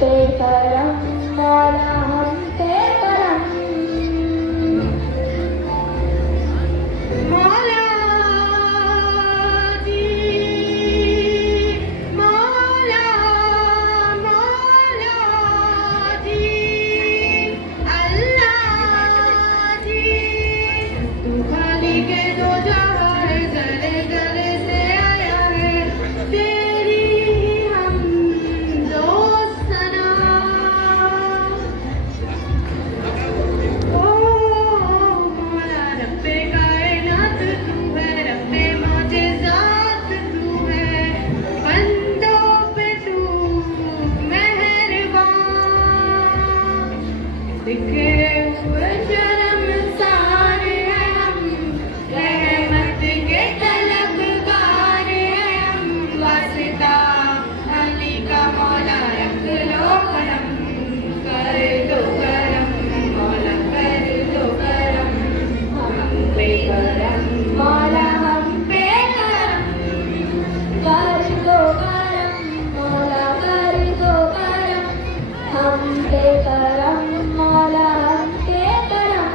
पे करम मौला हम पे करम मौला जी मौला मौला जी अल्लाह जी तू खालिक के दो जहां है गले गले से आया है तेरी ही हम दोस्त सना ओ मौला रब्बे कायनात तू है रब्बे मोजेज़ात तू है बंदों पे तू मेहरबान दिखे हुए शर्मसार हैं हम रहमत के तलबगार हैं हम वास्ता अली का मौला रख लो करम कर दो करम मौला कर दो करम हम पे करम मौला हम पे करम कर दो करम मौला कर दो करम हम पे करम मौला हम पे करम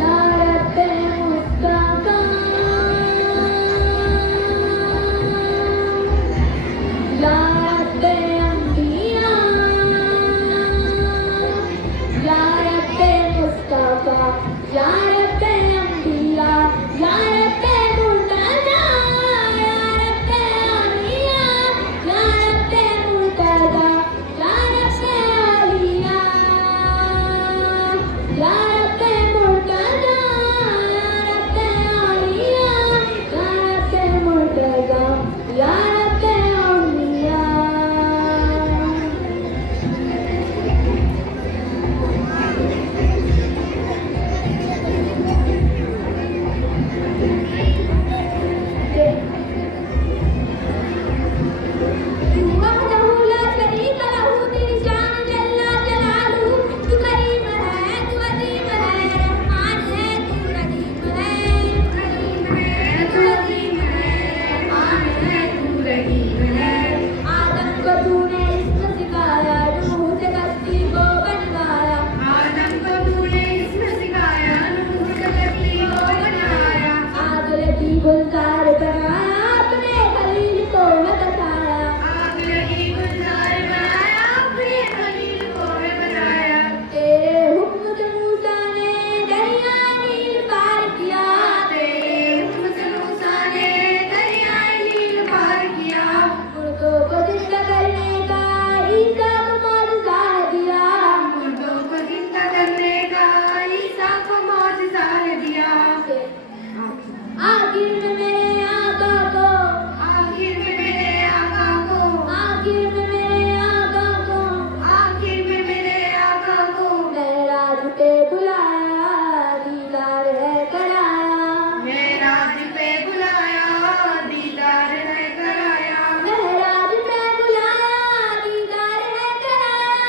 या रब्बे मुस्तफा या रब्बे अंबिया या रब्बे मुस्तफा या रब्बे अंबिया या रब्बे मुर्तजा या रब्बे आलिया या रब्बे मुर्तजा या रब्बे आलिया या रब्बे मुर्तजा या रब्बे आलिया या रब्बे मुर्तजा या रब्बे आलिया तू वहदहू ला शरीक लहू तेरी शान जल्ला जलालू तू करीम है तू अजीम है रहमान है तू रहीम है तू अजीम है रहमान है तू रहीम है आदम को तूने इस्म सिखाया नूह से कश्ती को बनवाया आदम को तूने इसमें सिखाया नूह से कश्ती को बनाया आग लगी गुलजार बनाया अपने खलील को है बताया आग लगी गुलजार बनाया अपने खलील को है बनाया तेरे हुक्म से मूसा ने दरिया नील पार किया तेरे हुक्म से मूसा ने दरिया नील पार किया मुर्दों को जिंदा करने का ईसा को मौजज़ा दिया मुर्दों को जिंदा करने का ईसा को मौजज़ा दिया आखिर में मेरे आका को आखिर में मेरे आका को आखिर में मेरे आका को आखिर में मेरे आका को महराज पे बुलाया दीदार है कराया महराज पे बुलाया दीदार है कराया महराज पे बुलाया दीदार है कराया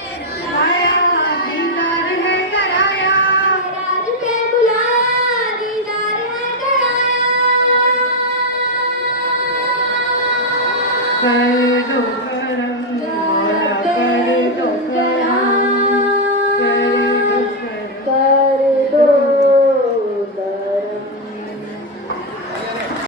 बुलाया दीदार है कराया महराज पे बुलाया दीदार है कराया कर दो